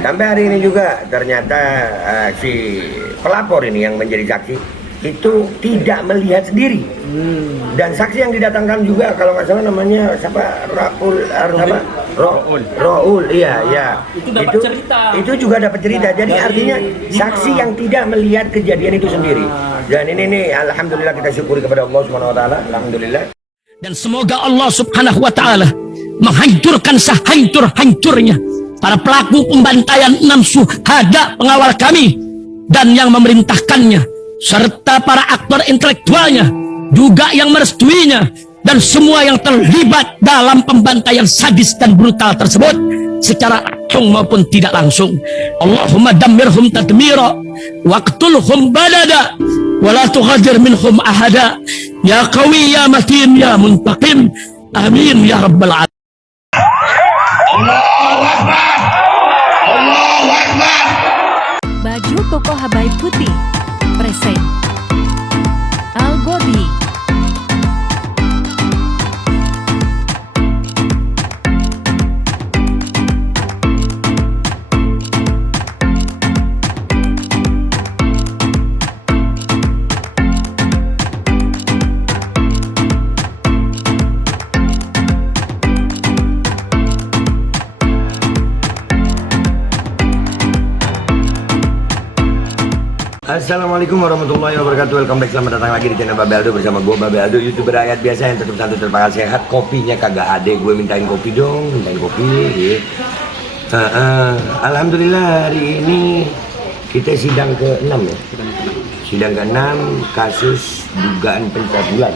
Sampai hari ini juga ternyata si pelapor ini yang menjadi saksi itu tidak melihat sendiri. Dan saksi yang didatangkan juga kalau nggak salah namanya siapa, Roul, iya. Itu dapat cerita. Itu juga dapat cerita. Jadi artinya saksi yang tidak melihat kejadian itu sendiri. Dan ini nih, alhamdulillah kita syukuri kepada Allah Subhanahu Wa Taala. Alhamdulillah. Dan semoga Allah Subhanahu Wa Taala menghancurkan sehancur-hancurnya para pelaku pembantaian 6 syuhada pengawal kami dan yang memerintahkannya, serta para aktor intelektualnya juga yang merestuinya, dan semua yang terlibat dalam pembantaian sadis dan brutal tersebut secara langsung maupun tidak langsung. Allahumma dammirhum tadmira waqtulhum badada wala tughadir minhum ahada ya qawi ya matin ya muntaqim amin ya rabbal alamin. Baju koko Habaib Putih present Al-Godi. Assalamualaikum warahmatullahi wabarakatuh. Welcome back, selamat datang lagi di channel Babe Aldo bersama gue Babe Aldo, YouTuber rakyat biasa yang tetap santai terpakal sehat. Kopinya kagak ada, gue mintain kopi dong, mintain kopi ya. Alhamdulillah hari ini kita sidang ke-6 ya. Sidang ke-6 kasus dugaan pencabulan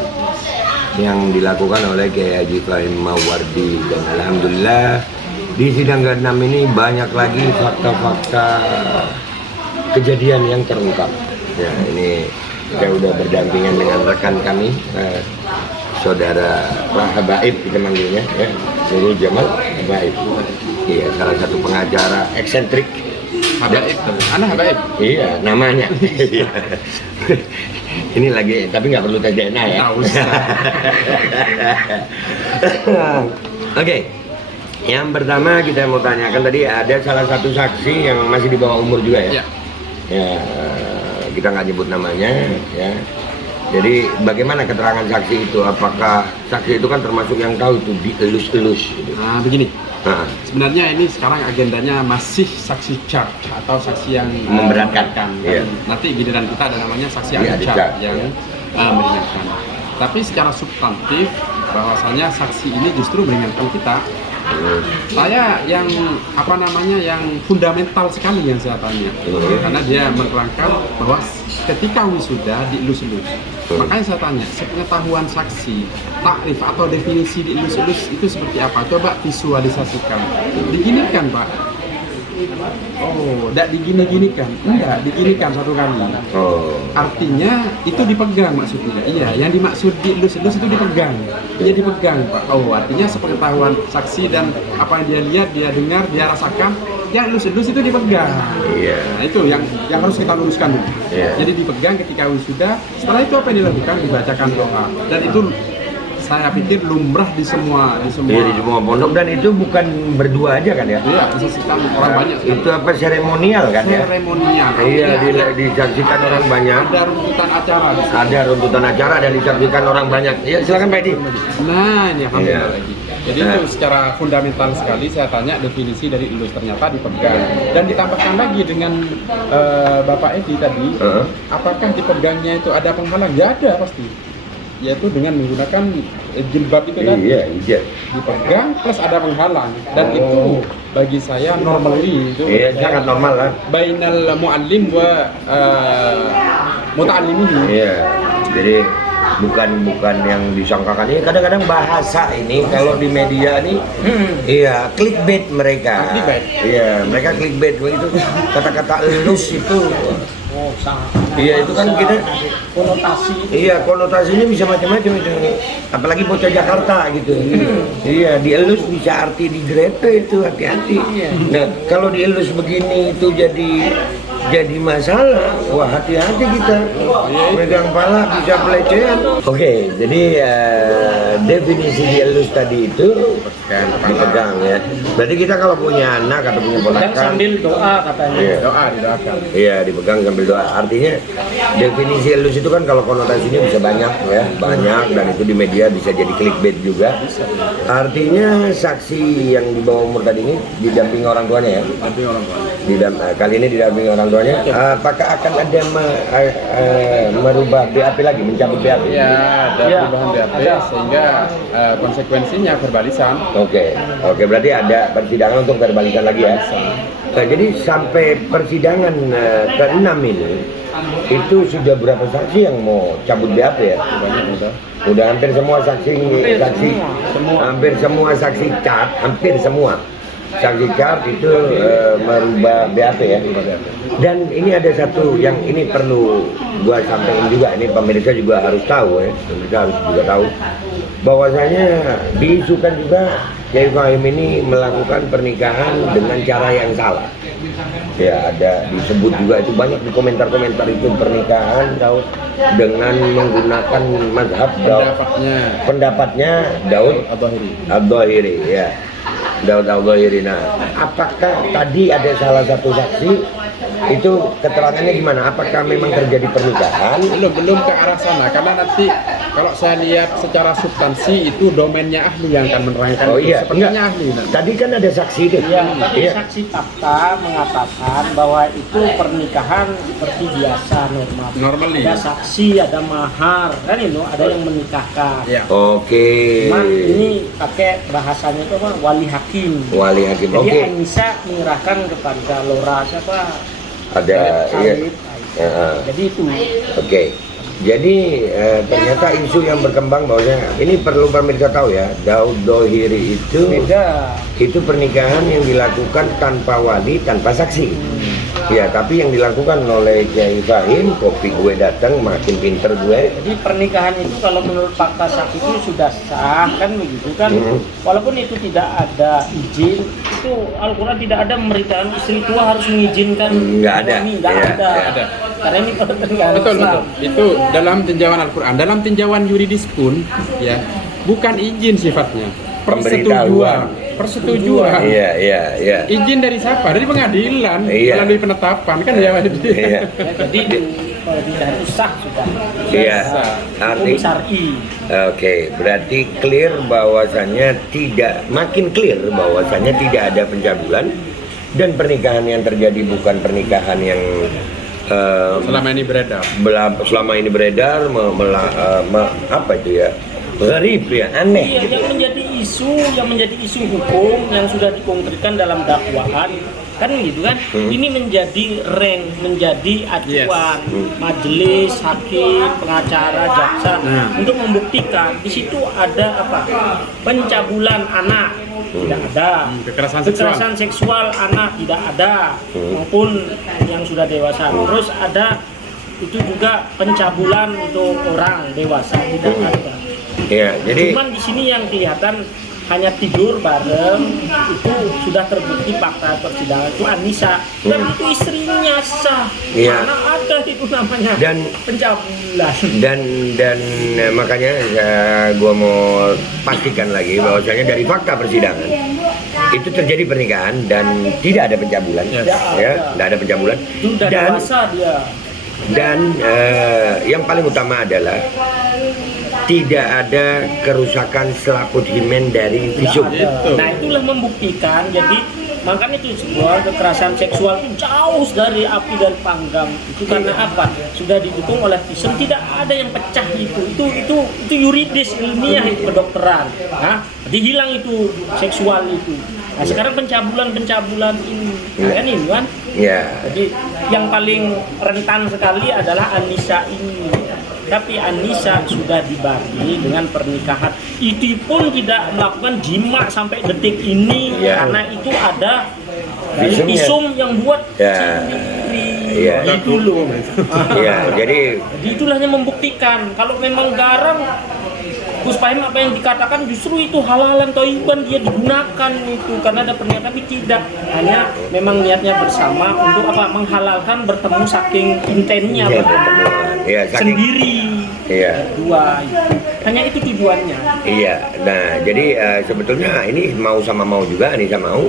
yang dilakukan oleh Kiai Haji Fahim Mawardi. Dan alhamdulillah di sidang ke-6 ini banyak lagi fakta-fakta kejadian yang terungkap. Ya, ini kita udah berdampingan dengan rekan kami, saudara Habaib kita manggilnya, ya, Nurul Jamal Habaib. Iya, salah satu pengacara eksentrik. Habaib, anak Habaib. Iya, namanya. Ini lagi, tapi nggak perlu tes DNA ya. Oke. Yang pertama kita mau tanyakan, tadi ada salah satu saksi yang masih di bawah umur juga ya. Ya, kita nggak nyebut namanya ya. Jadi bagaimana keterangan saksi itu? Apakah saksi itu kan termasuk yang tahu itu dielus-elus gitu? Nah, begini. Sebenarnya ini sekarang agendanya masih saksi charge atau saksi yang memberatkan. Iya. Nanti giliran kita ada namanya saksi charge yang meringankan. Tapi secara substantif bahwasanya saksi ini justru meringankan kita. Saya yang yang fundamental sekali yang saya tanya, karena dia menerangkan bahwa ketika wisuda dielus-elus. Makanya saya tanya, sepengetahuan saksi, takrif atau definisi dielus-elus itu seperti apa? Coba visualisasikan. Diginikan, Pak. Oh, tidak digini-ginikan. Enggak, diginikan satu kali. Artinya itu dipegang maksudnya. Iya, yang dimaksud dielus-elus itu dipegang. Iya, dipegang, Pak. Oh, artinya sepengetahuan saksi dan apa yang dia lihat, dia dengar, dia rasakan, yang elus-elus itu dipegang. Iya. Nah, itu yang harus kita luruskan dulu. Iya. Jadi dipegang ketika wisuda. Setelah itu apa yang dilakukan? Dibacakan doa. Dan itu saya pikir lumrah di semua Iya, di semua pondok, dan itu bukan berdua aja kan ya? Iya, disaksikan orang banyak. Itu apa, seremonial kan ya? Seremonial. Iya, disaksikan orang banyak. Ada runtutan acara. Ada runtutan acara dan disaksikan orang banyak. Iya, silakan Pak Edi. Nah, ini alhamdulillah Iya. lagi. Jadi itu secara fundamental sekali saya tanya definisi dari elus, ternyata dipegang. Dan ditambahkan lagi dengan Bapak Edi tadi, apakah dipegangnya itu ada penghalang? Ya ada pasti. Yaitu dengan menggunakan jilbab itu kan. Iya. Dipegang plus ada penghalang, dan itu bagi saya normally itu Sangat normal lah. bainal muallim wa muta'allimihi. Iya, jadi bukan yang disangkakan ini. Kadang-kadang bahasa ini kalau di media nih, iya, clickbait mereka. Clickbait. Iya, mereka clickbait begitu. Kata-kata elus itu. Iya, itu kan kita Konotasi. iya, konotasinya bisa macam-macam itu. Apalagi bocah Jakarta gitu. Iya, dielus bisa arti digrepe itu, hati-hati. Nah, kalau dielus begini itu jadi jadi masalah, wah hati-hati kita megang pala bisa pelecehan. Oke, jadi definisi dielus tadi itu dipegang ya. Berarti kita kalau punya anak atau punya ponakan sambil doa katanya. Iya. Doa didoakan. Iya, dipegang sambil doa. Artinya definisi elus itu kan kalau konotasinya bisa banyak ya, banyak, dan itu di media bisa jadi clickbait juga. Artinya saksi yang di bawah umur tadi ini didampingi orang tuanya ya. Tapi orang tua. Kali ini didampingi orang tuanya. Apakah akan ada merubah BAP lagi, mencabut BAP? Ya, ada perubahan BAP sehingga konsekuensinya verbalisan. Oke, berarti ada persidangan untuk verbalisan lagi ya. Nah, jadi sampai persidangan ke-6 ini itu sudah berapa saksi yang mau cabut BAP ya? Udah hampir semua saksi, hampir semua saksi cat, hampir semua saksi cat itu merubah BAP ya. Dan ini ada satu yang ini perlu gua sampaikan juga, ini pemirsa juga harus tahu ya, pemirsa harus juga tahu bahwasanya diisukan juga Kiai Fahim ini melakukan pernikahan dengan cara yang salah. Ya, ada disebut juga itu banyak di komentar-komentar itu pernikahan dengan menggunakan mazhab pendapatnya Daud Al-Dhahiri ya. Daud Al-Dhahiri. Nah, apakah tadi ada salah satu saksi itu keterangannya gimana? Apakah memang terjadi pernikahan? Belum ke arah sana, karena nanti kalau saya lihat secara substansi itu domainnya ahli yang akan menerangkan. Oh iya, sepertinya ahli. Tadi kan ada saksi itu. Tapi saksi fakta mengatakan bahwa itu pernikahan seperti biasa normal. Normally. Ada saksi, ada mahar, kan itu ada yang menikahkan. Ya. Oke. Cuman ini pakai bahasanya itu apa? Wali hakim. Wali hakim. Jadi Oke. Anissa menyerahkan kepada Lora siapa? Ada iya. Jadi itu. Oke. Jadi ternyata isu yang berkembang bahwasanya ini perlu pemirsa tahu ya, Daud Dhahiri itu Beda. itu pernikahan yang dilakukan tanpa wali, tanpa saksi. Ya, tapi yang dilakukan oleh Kiai Fahim, kopi gue datang makin pinter gue. Jadi pernikahan itu kalau menurut fakta saksi itu sudah sah kan begitu kan. Walaupun itu tidak ada izin, itu Al-Quran tidak ada memberitakan istri tua harus mengizinkan. Nggak ada. Ini nggak Iya, ada. iya. Ada. Karena ini pernikahan Betul. Islam. Itu dalam tinjauan Al-Quran. Dalam tinjauan yuridis pun ya bukan izin sifatnya. Persetujuan. Iya. Iya. Izin dari siapa? Dari pengadilan Iya. melalui penetapan kan ya. Iya. Ya, jadi pernikahan itu sah sudah. Iya. Hukum syar'i. Oke, berarti clear bahwasannya makin clear bahwasannya tidak ada pencabulan dan pernikahan yang terjadi bukan pernikahan yang Selama ini beredar. selama ini beredar apa itu ya? Gharib ya, aneh. Iya, yang menjadi isu hukum yang sudah dikonkretkan dalam dakwaan kan gitu kan. Ini menjadi menjadi acuan majelis, hakim, pengacara, jaksa untuk membuktikan di situ ada apa? Pencabulan anak tidak ada, kekerasan seksual anak tidak ada, maupun yang sudah dewasa. Terus ada itu juga pencabulan untuk orang dewasa tidak ada. Ya, jadi Cuman di sini yang kelihatan hanya tidur bareng itu sudah terbukti fakta persidangan itu Anissa dan itu istrinya sah. Iya. Mana ada itu namanya Dan- pencabulan. dan makanya gua mau pastikan lagi bahwasanya dari fakta persidangan itu terjadi pernikahan dan tidak ada pencabulan, Yes. ya, tidak ada pencabulan. Itu udah dewasa dia. Dan yang paling utama adalah tidak ada kerusakan selaput himen dari visum. Nah itulah membuktikan. Jadi makanya itu sebuah kekerasan seksual itu jauh dari api dari panggang. Itu karena apa? Sudah didukung oleh visum, tidak ada yang pecah itu yuridis ilmiah itu kedokteran. Nah, dihilang itu seksual itu. Nah sekarang pencabulan ini, kan ini kan? Ya. Jadi yang paling rentan sekali adalah Anissa ini. Tapi Anissa sudah dibagi dengan pernikahan. Itu pun tidak melakukan jima sampai detik ini karena itu ada dari Visumnya. visum yang buat Ya. sendiri. Iya. Itu loh. Ya, jadi Jadi itulah yang membuktikan kalau memang garang Gus Fahim apa yang dikatakan justru itu halalan thayyiban, dia digunakan itu karena ada pernyataan, tapi tidak, hanya memang niatnya bersama untuk apa, menghalalkan bertemu saking intennya Iya, saking- sendiri. Iya. Dua itu. Hanya itu tujuannya. Iya, nah jadi sebetulnya ini mau sama mau juga, Anissa mau.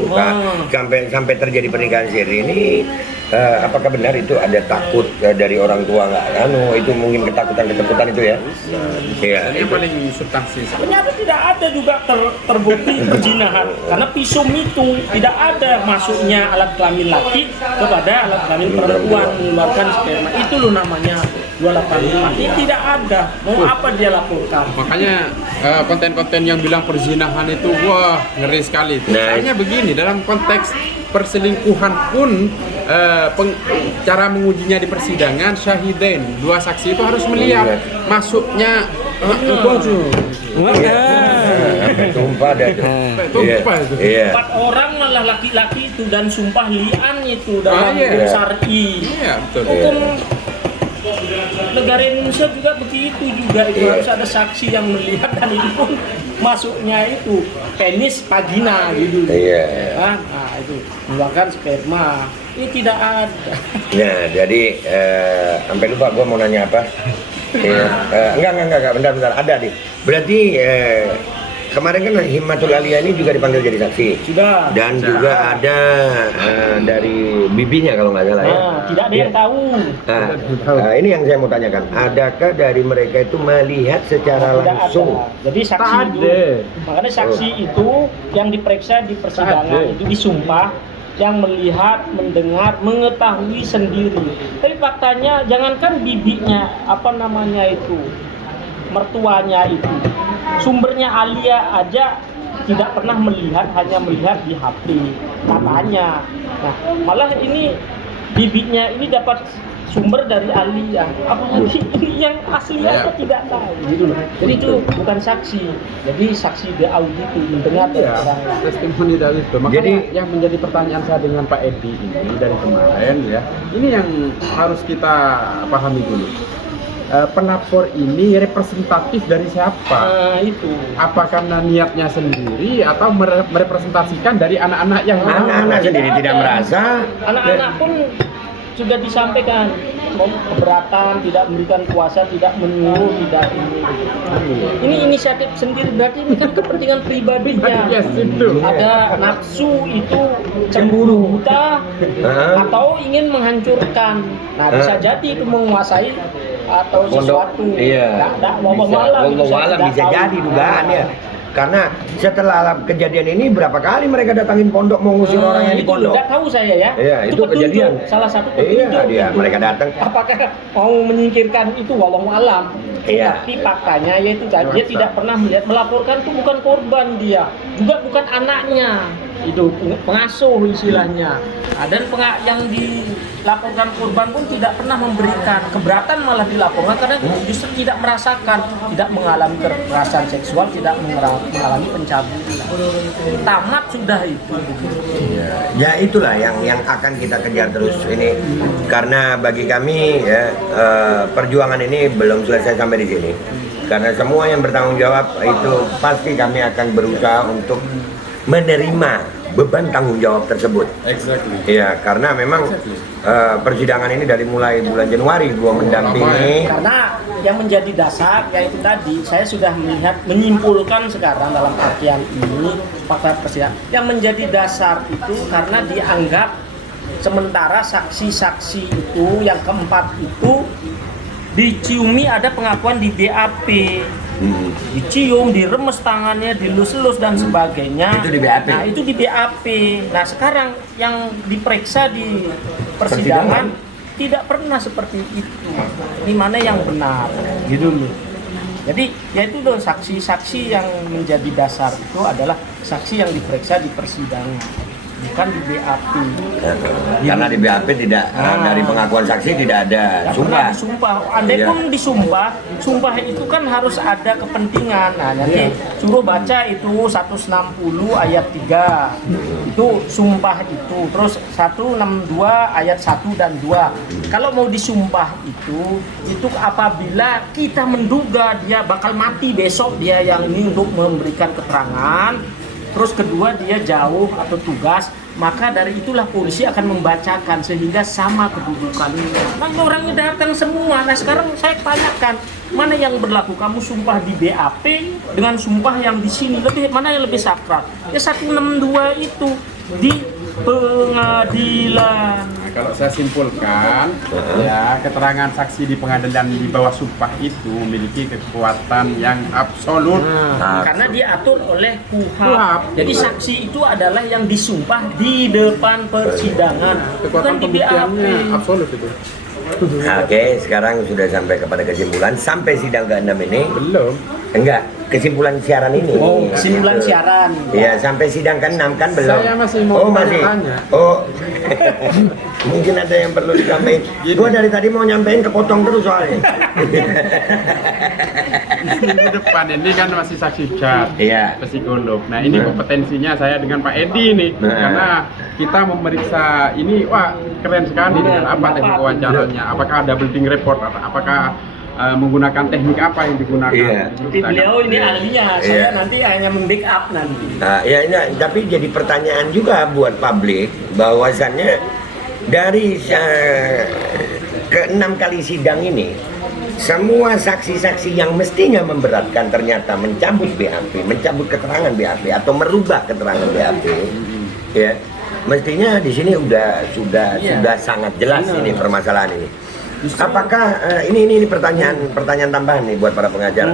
Sampai terjadi pernikahan siri ini, apakah benar itu ada takut dari orang tua nggak? Itu mungkin ketakutan itu ya? Iya. Ini yang paling substansi. Ternyata tidak ada juga terbukti perzinahan karena visum itu tidak ada masuknya alat kelamin laki kepada alat kelamin perempuan mengeluarkan sperma. Itu loh namanya 284. Ini tidak ada. Mau apa dia laporkan? Makanya konten-konten yang bilang perzinahan itu wah ngeri sekali. Soalnya begini, dalam konteks perselingkuhan pun cara mengujinya di persidangan syahidain, 2 saksi itu harus melihat masuknya Sampai tumpah dah tuh. tumpah itu. Iya. 4 orang malah laki-laki itu dan sumpah li'an itu dalam iya. syar'i. Iya, betul. Hukum negara Indonesia juga begitu juga, itu harus ada saksi yang melihat, dan itu pun masuknya itu penis vagina gitu. Iya. Nah itu mengeluarkan sperma, ini tidak ada. Nah, jadi sampai lupa gua mau nanya apa. Enggak, bentar, ada nih. Berarti kemarin kan Himmatul Aliyah ini juga dipanggil jadi saksi. Sudah. Dan juga ada dari bibinya kalau nggak salah ya. Tidak ada yang tahu. Ini yang saya mau tanyakan. Adakah dari mereka itu melihat secara Tidak langsung? ada. Jadi saksi itu, makanya saksi itu yang diperiksa di persidangan itu disumpah, yang melihat, mendengar, mengetahui sendiri. Tapi faktanya jangankan bibinya, mertuanya itu, sumbernya Alia aja tidak pernah melihat, hanya melihat di HP katanya. Nah, malah ini bibinya ini dapat sumber dari Alia, apalagi ini yang asli aja tidak tahu gitu loh. Jadi itu bukan saksi, jadi saksi di audio itu mendengar dari orang. Testimoni dari itu. Makanya Jadi yang menjadi pertanyaan saya dengan Pak Edi ini dari kemarin ya, ini yang harus kita pahami dulu. Pelapor ini representatif dari siapa? Itu. Apa karena niatnya sendiri atau merepresentasikan dari anak-anak yang anak-anak sendiri tidak merasa. Anak-anak pun sudah disampaikan keberatan, tidak memberikan kuasa, tidak menyuruh, tidak ini inisiatif sendiri, berarti ini kan kepentingan pribadinya. Yes, itu. Ada nafsu itu cemburu buta atau ingin menghancurkan. Nah, bisa jadi itu menguasai atau sesuatu. Iya. Wallahu bisa jadi dugaan ya. Karena setelah kejadian ini berapa kali mereka datangin pondok mau ngusir orang yang di pondok? Tidak tahu saya ya. Iya, itu petunjuk, kejadian. salah satu petunjuk. Iya, dia itu. mereka datang. Apakah mau menyingkirkan itu wallahu alam. Iya. Tapi faktanya yaitu dia tidak pernah melaporkan itu bukan korban dia, juga bukan anaknya. Itu pengasuh istilahnya. Dan yang dilaporkan korban pun tidak pernah memberikan keberatan, malah dilaporkan karena justru tidak merasakan, tidak mengalami kekerasan seksual, tidak mengalami pencabulan. Tamat sudah itu. Ya itulah yang akan kita kejar terus ini, karena bagi kami ya, perjuangan ini belum selesai sampai di sini. Karena semua yang bertanggung jawab itu pasti kami akan berusaha untuk menerima beban tanggung jawab tersebut. Exactly. Iya, karena memang persidangan ini dari mulai bulan Januari gua mendampingi. Karena yang menjadi dasar yaitu tadi saya sudah menyimpulkan sekarang dalam artian ini fakta persidangan yang menjadi dasar itu karena dianggap sementara saksi-saksi itu yang keempat itu diciumi ada pengakuan di BAP. Dicium, diremes tangannya, dilus-lus dan sebagainya. Itu di BAP. Nah, itu di BAP. Nah, sekarang yang diperiksa di persidangan tidak pernah seperti itu. Ini mana yang benar? Gitu loh. Jadi, yaitu loh saksi-saksi yang menjadi dasar itu adalah saksi yang diperiksa di persidangan. bukan di BAP. Karena di BAP tidak dari pengakuan saksi tidak ada Nggak pernah sumpah. disumpah. Andai Iya. pun disumpah, sumpah itu kan harus ada kepentingan. Nah, nanti suruh baca itu 160 ayat 3. Itu sumpah itu. Terus 162 ayat 1 dan 2. Kalau mau disumpah itu apabila kita menduga dia bakal mati besok, dia yang ini untuk memberikan keterangan. Terus kedua dia jauh atau tugas, maka dari itulah polisi akan membacakan sehingga sama kedudukannya. Nah, orangnya datang semua. Nah, sekarang saya tanyakan, mana yang berlaku? Kamu sumpah di BAP dengan sumpah yang di sini, mana yang lebih sakral? Ya 162 itu di pengadilan. Nah, kalau saya simpulkan, ya keterangan saksi di pengadilan di bawah sumpah itu memiliki kekuatan yang absolut. Karena diatur oleh KUHAP. KUHAP. Jadi saksi itu adalah yang disumpah di depan persidangan, bukan Kekuatan di BAP. pembuktiannya absolut itu. Oke, sekarang sudah sampai kepada kesimpulan sampai sidang ke-6 ini. Belum. Enggak, kesimpulan siaran ini. Oh, kesimpulan siaran. Iya, sampai sidang ke-6 kan belum. Saya masih mau masih. tanya. Oh. Mungkin ada yang perlu disampaikan. Gua dari tadi mau nyampein kepotong terus soalnya. Minggu depan ini kan masih saksi cat, Iya. psikolog. Nah ini kompetensinya saya dengan Pak Edi nih, karena kita memeriksa ini, wah keren sekali dengan apa teknik wawancaranya, apakah ada building report, apakah menggunakan teknik apa yang digunakan. Iya. Tapi beliau ini ahlinya, Iya. saya nanti hanya membackup nanti. Nah, ya, tapi jadi pertanyaan juga buat publik bahwasannya dari ke-6 kali sidang ini semua saksi-saksi yang mestinya memberatkan ternyata mencabut BAP, mencabut keterangan BAP atau merubah keterangan BAP, ya mestinya di sini sudah sangat jelas ini permasalahan ini. Apakah ini pertanyaan tambahan nih buat para pengacara?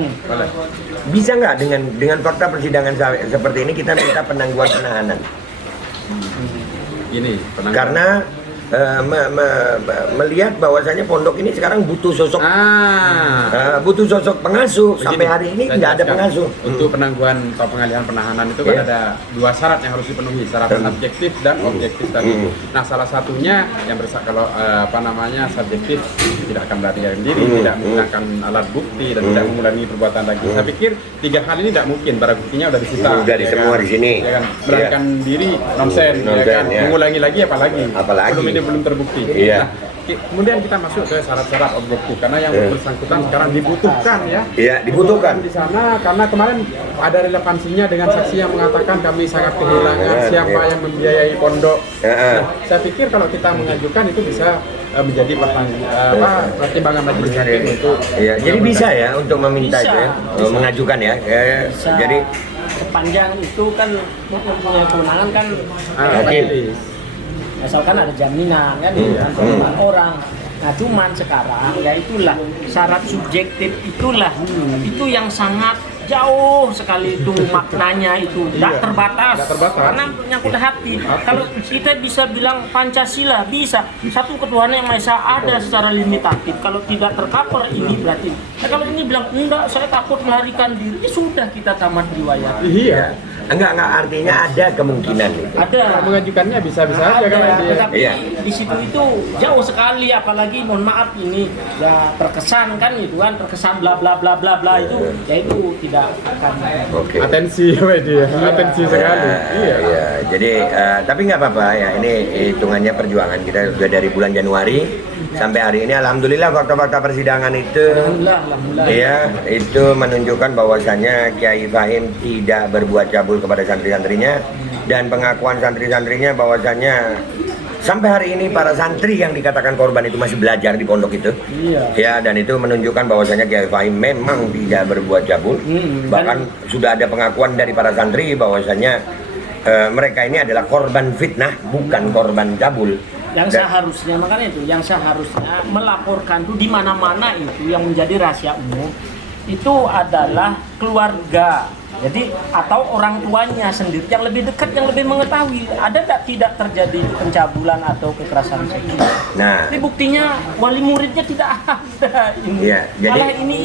Bisa nggak dengan fakta persidangan seperti ini kita minta penangguhan penahanan? Ini Karena melihat bahwasanya pondok ini sekarang butuh sosok pengasuh. Sampai hari ini saya tidak ada jelaskan. pengasuh. Untuk penangguhan atau pengalihan penahanan itu kan Iya. ada 2 syarat yang harus dipenuhi, syarat subjektif dan objektif tadi. Nah, salah satunya yang kalau subjektif tidak akan melarikan diri, tidak menggunakan alat bukti dan tidak mengulangi perbuatan lagi. Saya pikir 3 hal ini tidak mungkin, barang buktinya udah disita. Udah di semua di sini. Ya kan, melarikan diri nonsen, ya Nonsen, kan, ya. mengulangi lagi apalagi. Apalagi. Belum terbukti. Iya. Nah, kemudian kita masuk ke syarat-syarat objektif karena yang bersangkutan sekarang dibutuhkan ya. Iya, dibutuhkan. Di sana karena kemarin ada relevansinya dengan saksi yang mengatakan kami sangat kehilangan siapa yang membiayai pondok. Nah, saya pikir kalau kita mengajukan itu bisa menjadi pertimbangan majelis hakim untuk Iya, jadi bisa ya untuk meminta Bisa. itu ya, mengajukan ya. Bisa. Jadi Sepanjang itu kan punya kewenangan kan Hakim. majelis. asalkan ada jaminan kan bukan perbuatan orang. Nah, cuman sekarang ya itulah syarat subjektif itulah itu yang sangat jauh sekali itu maknanya itu tidak terbatas. Karena menyangkut hati. Kalau kita bisa bilang Pancasila bisa satu ketuhanan yang Maha Esa ada secara limitatif. Kalau tidak tercover ini berarti. Nah, kalau ini bilang enggak saya takut melarikan diri, ya sudah kita tamat riwayat. Iya. enggak artinya ada kemungkinan itu. Ada Mengajukannya bisa-bisa aja kan dia. tetapi Iya. di situ itu jauh sekali, apalagi mohon maaf ini ya terkesan kan itu kan terkesan bla bla bla bla bla itu ya itu tidak akan Oke. Atensi apa dia? Atensi sekali. Iya. Iya, jadi tapi nggak apa-apa ya. Ini hitungannya perjuangan kita sudah dari bulan Januari sampai hari ini. Alhamdulillah fakta-fakta persidangan itu, alhamdulillah. ya itu menunjukkan bahwasannya Kiai Fahim tidak berbuat cabul kepada santri-santrinya dan pengakuan santri-santrinya bahwasannya sampai hari ini para santri yang dikatakan korban itu masih belajar di pondok itu. Iya. Ya, dan itu menunjukkan bahwasannya Kiai Fahim memang tidak berbuat cabul. Bahkan sudah ada pengakuan dari para santri bahwasannya mereka ini adalah korban fitnah, bukan korban cabul. Yang Dan- seharusnya makanya itu yang seharusnya melaporkan tuh di mana-mana itu yang menjadi rahasia umum itu adalah keluarga Jadi atau orang tuanya sendiri yang lebih dekat, yang lebih mengetahui, ada tidak terjadi pencabulan atau kekerasan seksual. Nah, Ini buktinya wali muridnya tidak ada ini. Iya, jadi- Malah ini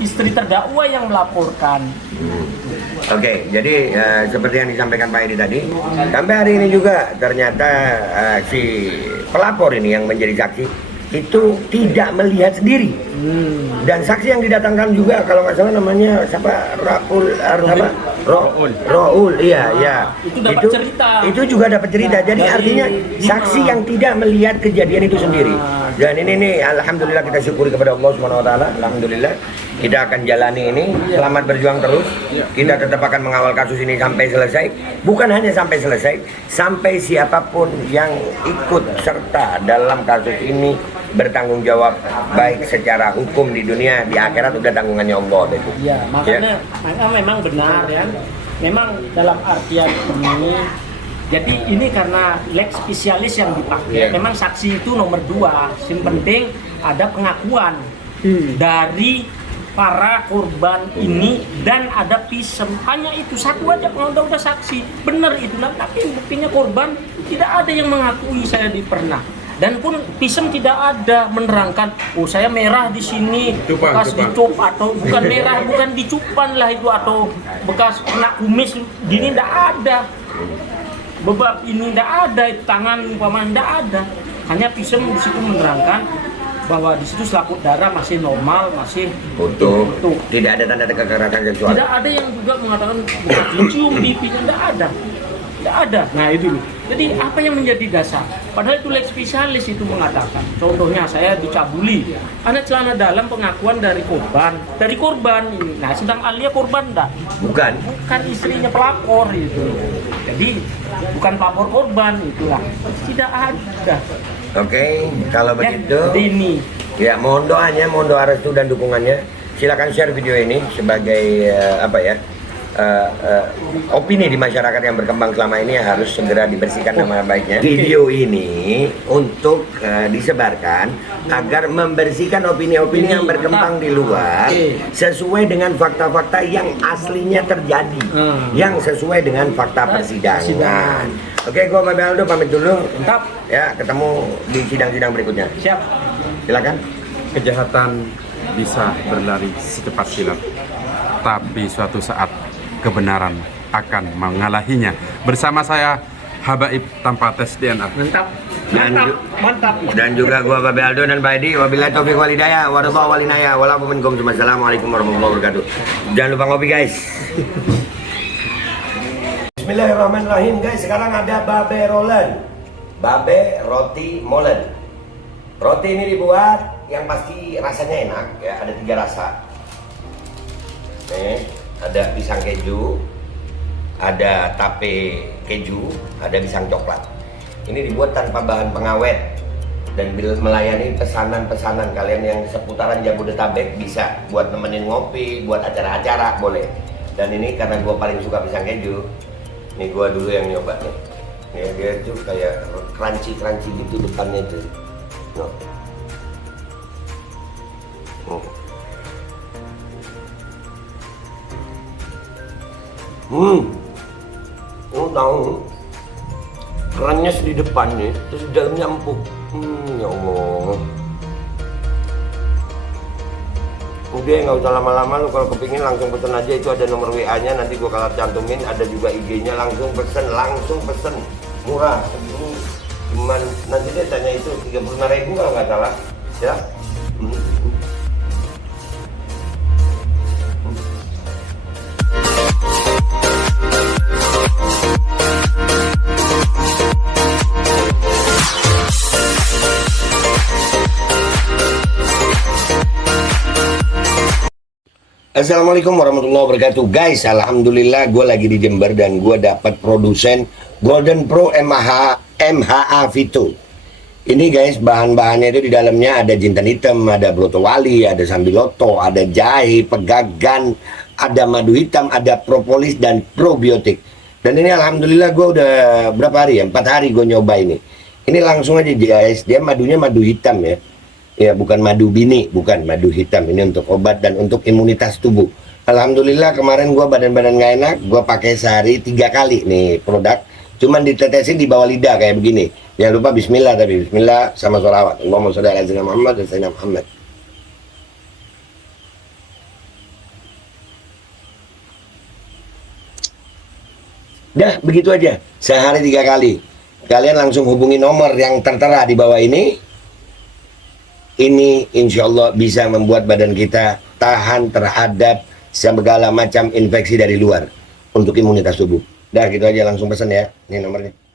istri terdakwa yang melaporkan. Oke, jadi seperti yang disampaikan Pak Edi tadi, sampai hari ini juga ternyata si pelapor ini yang menjadi saksi itu tidak melihat sendiri. Dan saksi yang didatangkan juga kalau nggak salah namanya siapa, Roul, iya. Itu dapat cerita. Itu juga dapat cerita. Jadi artinya saksi yang tidak melihat kejadian itu sendiri. Dan ini nih, alhamdulillah kita syukuri kepada Allah Subhanahu Wa Taala. Alhamdulillah kita akan jalani ini. Selamat berjuang terus. Kita tetap akan mengawal kasus ini sampai selesai. Bukan hanya sampai selesai, sampai siapapun yang ikut serta dalam kasus ini bertanggung jawab, baik secara hukum di dunia, di akhirat udah tanggungannya Allah itu. Ya, makanya memang benar ya. Memang dalam artian ini, jadi ini karena lex spesialis yang dipakai. Memang saksi itu nomor 2. Yang penting ada pengakuan dari para korban ini dan ada pisem. Hanya itu satu aja, udah saksi. Benar itu, tapi buktinya korban tidak ada yang mengakui saya pernah. Dan pun pisem tidak ada menerangkan, oh saya merah di sini bekas dicup, atau bukan merah, bukan dicupan lah itu, atau bekas kena kumis gini, tidak ada. Bebab ini tidak ada, tangan umpamanya tidak ada. Hanya pisem di situ menerangkan bahwa di situ selaput darah masih normal, masih utuh. Tidak ada tanda kekerasan seksual. Tidak ada yang juga mengatakan bekas dicium pipinya, tidak ada. Tidak ada. Nah itu loh. Jadi apa yang menjadi dasar? Padahal itu lex spesialis itu mengatakan. Contohnya saya dicabuli, ada celana dalam pengakuan dari korban ini. Nah sedang Alia korban enggak? Bukan. Bukan istrinya pelapor itu. Jadi bukan pelapor korban itulah. Tidak ada. Oke, kalau begitu, Dini. ya mohon doanya, mohon doa restu dan dukungannya. Silakan share video ini sebagai opini di masyarakat yang berkembang selama ini harus segera dibersihkan nama baiknya. Video ini untuk disebarkan agar membersihkan opini-opini yang berkembang di luar sesuai dengan fakta-fakta yang aslinya terjadi, yang sesuai dengan fakta persidangan. Oke, gua Babe Aldo pamit dulu. Mantap. Ya, ketemu di sidang-sidang berikutnya. Siap. Silakan. Kejahatan bisa berlari secepat kilat, tapi suatu saat kebenaran akan mengalahinya. Bersama saya Habaib tanpa tes DNA. Mantap. Mantap. Dan juga gua Babe Aldo dan Pak Edi. Wabillahi taufiq wal hidayah, wa ridha wal inayah. Walaupun minkum. Assalamualaikum warahmatullahi wabarakatuh. Jangan lupa ngopi, guys. Bismillahirrahmanirrahim, guys. Sekarang ada Babe Rolen, Babe Roti Molen. Roti ini dibuat yang pasti rasanya enak ya. Ada 3 rasa. Nih, ada pisang keju, ada tape keju, ada pisang coklat. Ini dibuat tanpa bahan pengawet dan melayani pesanan-pesanan kalian yang seputaran Jabodetabek, bisa buat nemenin ngopi, buat acara-acara boleh. Dan ini karena gue paling suka pisang keju, nih gue dulu yang nyoba nih. Ya, dia tuh kayak crunchy gitu depannya tuh. No. Lu tahu kerannya di depannya, terus di dalamnya empuk. Ya Allah. Udah nggak usah lama-lama, lu kalau kepingin langsung pesen aja, itu ada nomor WA-nya, nanti gua kalau cantumin, ada juga IG-nya, langsung pesen, murah. Cuman nanti dia tanya itu 35.000 kalau nggak salah, ya. Assalamualaikum warahmatullahi wabarakatuh, guys. Alhamdulillah gue lagi di Jember dan gue dapat produsen Golden Pro MHA Vito. Ini guys, bahan-bahannya itu di dalamnya ada jintan hitam, ada broto wali, ada sambiloto, ada jahe, pegagan, ada madu hitam, ada propolis dan probiotik. Dan ini alhamdulillah gue udah berapa hari ya? 4 hari gue nyoba ini. Ini langsung aja guys, dia madunya madu hitam ya. Ya bukan madu bini, bukan madu hitam. Ini untuk obat dan untuk imunitas tubuh. Alhamdulillah kemarin gua badan-badan nggak enak, gua pakai sehari 3 kali nih produk. Cuman ditetesin di bawah lidah kayak begini. Jangan lupa bismillah, tapi bismillah sama sholawat. Allahumma sholli ala sayyidina Muhammad dan sayyidina Muhammad. Dah, begitu aja. Sehari 3 kali. Kalian langsung hubungi nomor yang tertera di bawah ini. Ini insya Allah bisa membuat badan kita tahan terhadap segala macam infeksi dari luar untuk imunitas tubuh. Dah, gitu aja, langsung pesan ya. Ini nomornya.